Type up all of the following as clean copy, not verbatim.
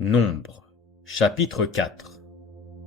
Nombre, chapitre 4.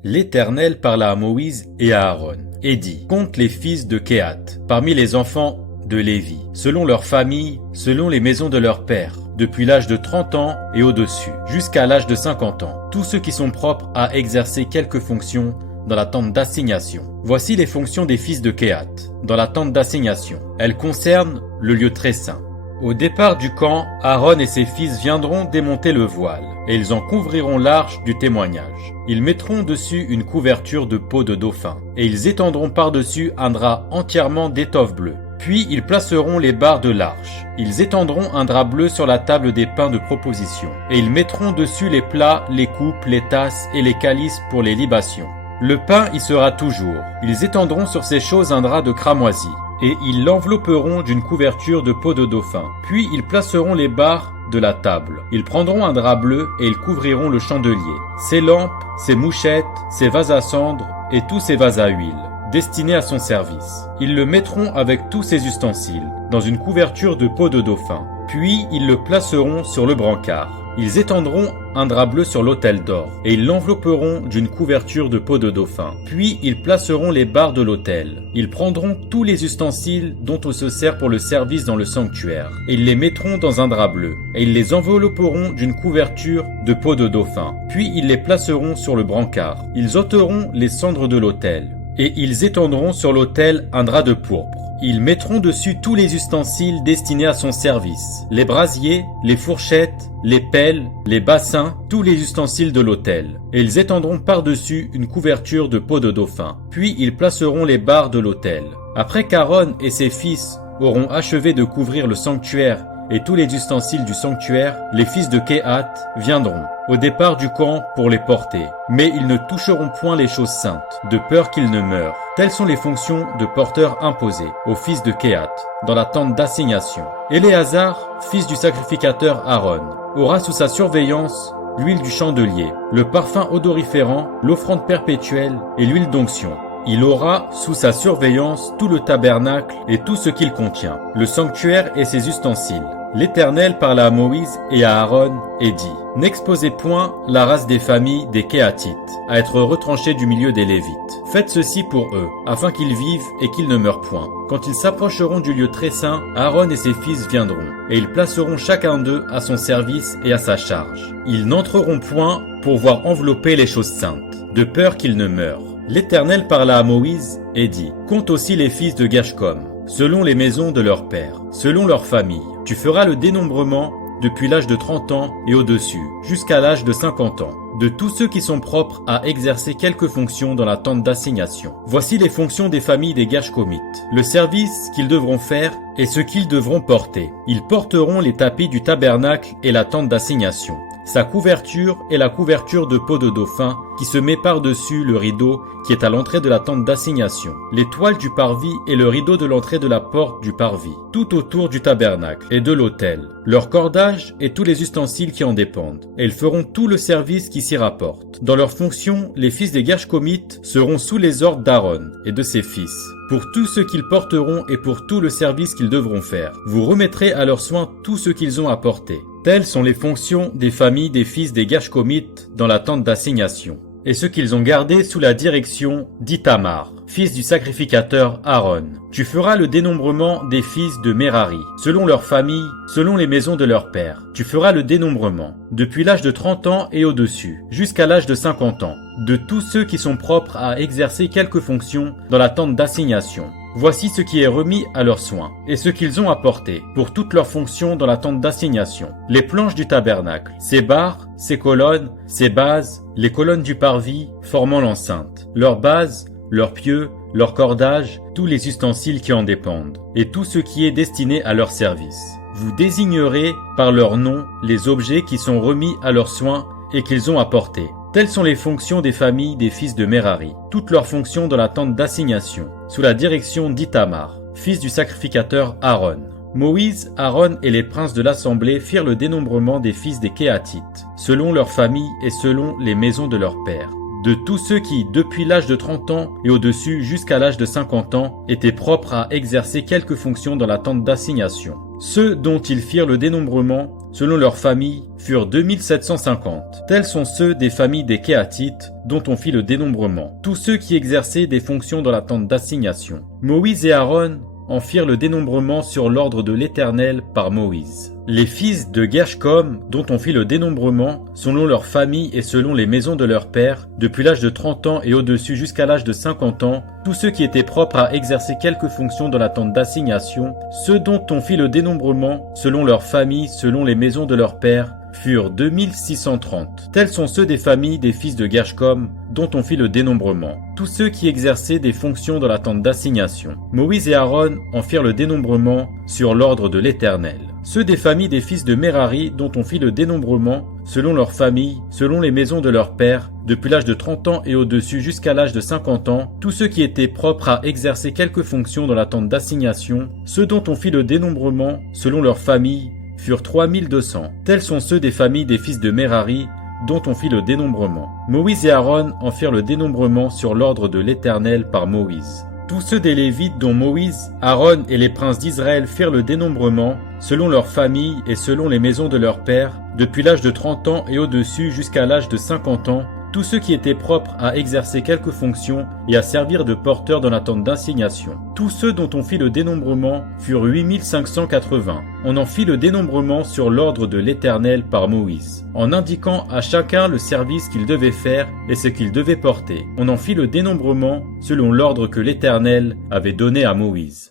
L'Éternel parla à Moïse et à Aaron, et dit, compte les fils de Kehath, parmi les enfants de Lévi, selon leurs familles, selon les maisons de leurs pères, depuis l'âge de 30 ans et au-dessus, jusqu'à l'âge de 50 ans, tous ceux qui sont propres à exercer quelque fonction dans la tente d'assignation. Voici les fonctions des fils de Kehath, dans la tente d'assignation. Elles concernent le lieu très saint. Au départ du camp, Aaron et ses fils viendront démonter le voile, et ils en couvriront l'arche du témoignage. Ils mettront dessus une couverture de peau de dauphin, et ils étendront par-dessus un drap entièrement d'étoffe bleue. Puis ils placeront les barres de l'arche. Ils étendront un drap bleu sur la table des pains de proposition, et ils mettront dessus les plats, les coupes, les tasses et les calices pour les libations. Le pain y sera toujours. Ils étendront sur ces choses un drap de cramoisi, et ils l'envelopperont d'une couverture de peau de dauphin. Puis ils placeront les barres de la table. Ils prendront un drap bleu et ils couvriront le chandelier, ses lampes, ses mouchettes, ses vases à cendre et tous ses vases à huile, destinés à son service. Ils le mettront avec tous ses ustensiles, dans une couverture de peau de dauphin. Puis ils le placeront sur le brancard. Ils étendront un drap bleu sur l'autel d'or, et ils l'envelopperont d'une couverture de peau de dauphin. Puis ils placeront les barres de l'autel. Ils prendront tous les ustensiles dont on se sert pour le service dans le sanctuaire, et ils les mettront dans un drap bleu, et ils les envelopperont d'une couverture de peau de dauphin. Puis ils les placeront sur le brancard. Ils ôteront les cendres de l'autel, et ils étendront sur l'autel un drap de pourpre. Ils mettront dessus tous les ustensiles destinés à son service, les brasiers, les fourchettes, les pelles, les bassins, tous les ustensiles de l'autel. Et ils étendront par-dessus une couverture de peau de dauphin. Puis ils placeront les barres de l'autel. Après qu'Aaron et ses fils auront achevé de couvrir le sanctuaire et tous les ustensiles du sanctuaire, les fils de Kehath viendront au départ du camp pour les porter. Mais ils ne toucheront point les choses saintes, de peur qu'ils ne meurent. Telles sont les fonctions de porteurs imposées aux fils de Kehath dans la tente d'assignation. Éléazar, fils du sacrificateur Aaron, aura sous sa surveillance l'huile du chandelier, le parfum odoriférant, l'offrande perpétuelle et l'huile d'onction. Il aura sous sa surveillance tout le tabernacle et tout ce qu'il contient, le sanctuaire et ses ustensiles. L'Éternel parla à Moïse et à Aaron et dit, « N'exposez point la race des familles des Kehathites à être retranchée du milieu des Lévites. Faites ceci pour eux, afin qu'ils vivent et qu'ils ne meurent point. Quand ils s'approcheront du lieu très saint, Aaron et ses fils viendront, et ils placeront chacun d'eux à son service et à sa charge. Ils n'entreront point pour voir envelopper les choses saintes, de peur qu'ils ne meurent. » L'Éternel parla à Moïse et dit, « Compte aussi les fils de Gershom, selon les maisons de leurs pères, selon leurs familles. Tu feras le dénombrement depuis l'âge de 30 ans et au-dessus, jusqu'à l'âge de 50 ans, de tous ceux qui sont propres à exercer quelque fonction dans la tente d'assignation. Voici les fonctions des familles des Gershkomites, le service qu'ils devront faire et ce qu'ils devront porter. Ils porteront les tapis du tabernacle et la tente d'assignation. Sa couverture est la couverture de peau de dauphin qui se met par-dessus le rideau qui est à l'entrée de la tente d'assignation, les toiles du parvis et le rideau de l'entrée de la porte du parvis, tout autour du tabernacle et de l'autel, leur cordage et tous les ustensiles qui en dépendent. Et ils feront tout le service qui s'y rapporte. Dans leurs fonctions, les fils des Gershkomites seront sous les ordres d'Aaron et de ses fils, pour tout ce qu'ils porteront et pour tout le service qu'ils devront faire. Vous remettrez à leurs soins tout ce qu'ils ont à porter. Telles sont les fonctions des familles des fils des Gershkomites dans la tente d'assignation, et ce qu'ils ont gardé sous la direction d'Ithamar, fils du sacrificateur Aaron. Tu feras le dénombrement des fils de Merari, selon leurs familles, selon les maisons de leurs pères. Tu feras le dénombrement, depuis l'âge de 30 ans et au-dessus, jusqu'à l'âge de 50 ans, de tous ceux qui sont propres à exercer quelque fonction dans la tente d'assignation. Voici ce qui est remis à leurs soins, et ce qu'ils ont apporté pour toutes leurs fonctions dans la tente d'assignation. Les planches du tabernacle, ses barres, ses colonnes, ses bases, les colonnes du parvis formant l'enceinte, leurs bases, leurs pieux, leurs cordages, tous les ustensiles qui en dépendent, et tout ce qui est destiné à leur service. Vous désignerez par leur nom les objets qui sont remis à leurs soins et qu'ils ont apportés. Telles sont les fonctions des familles des fils de Merari, toutes leurs fonctions dans la tente d'assignation, sous la direction d'Ithamar, fils du sacrificateur Aaron. Moïse, Aaron et les princes de l'assemblée firent le dénombrement des fils des Kehathites, selon leurs familles et selon les maisons de leurs pères. De tous ceux qui, depuis l'âge de 30 ans et au-dessus jusqu'à l'âge de 50 ans, étaient propres à exercer quelque fonction dans la tente d'assignation. Ceux dont ils firent le dénombrement, selon leurs familles, furent 2750. Tels sont ceux des familles des Kéatites, dont on fit le dénombrement. Tous ceux qui exerçaient des fonctions dans la tente d'assignation. Moïse et Aaron en firent le dénombrement sur l'ordre de l'Éternel par Moïse. Les fils de Gershom, dont on fit le dénombrement, selon leurs familles et selon les maisons de leurs pères, depuis l'âge de 30 ans et au-dessus jusqu'à l'âge de 50 ans, tous ceux qui étaient propres à exercer quelque fonction dans la tente d'assignation, ceux dont on fit le dénombrement, selon leurs familles, selon les maisons de leurs pères, furent 2630. Tels sont ceux des familles des fils de Gershom, dont on fit le dénombrement. Tous ceux qui exerçaient des fonctions dans la tente d'assignation. Moïse et Aaron en firent le dénombrement sur l'ordre de l'Éternel. Ceux des familles des fils de Merari, dont on fit le dénombrement, selon leurs familles, selon les maisons de leurs pères, depuis l'âge de 30 ans et au-dessus jusqu'à l'âge de 50 ans, tous ceux qui étaient propres à exercer quelque fonction dans la tente d'assignation, ceux dont on fit le dénombrement, selon leurs familles, furent 3200. Tels sont ceux des familles des fils de Merari, dont on fit le dénombrement. Moïse et Aaron en firent le dénombrement sur l'ordre de l'Éternel par Moïse. Tous ceux des Lévites dont Moïse, Aaron et les princes d'Israël firent le dénombrement, selon leurs familles et selon les maisons de leurs pères, depuis l'âge de 30 ans et au-dessus jusqu'à l'âge de 50 ans, tous ceux qui étaient propres à exercer quelque fonction et à servir de porteurs dans la tente d'assignation. Tous ceux dont on fit le dénombrement furent 8580. On en fit le dénombrement sur l'ordre de l'Éternel par Moïse, en indiquant à chacun le service qu'il devait faire et ce qu'il devait porter. On en fit le dénombrement selon l'ordre que l'Éternel avait donné à Moïse.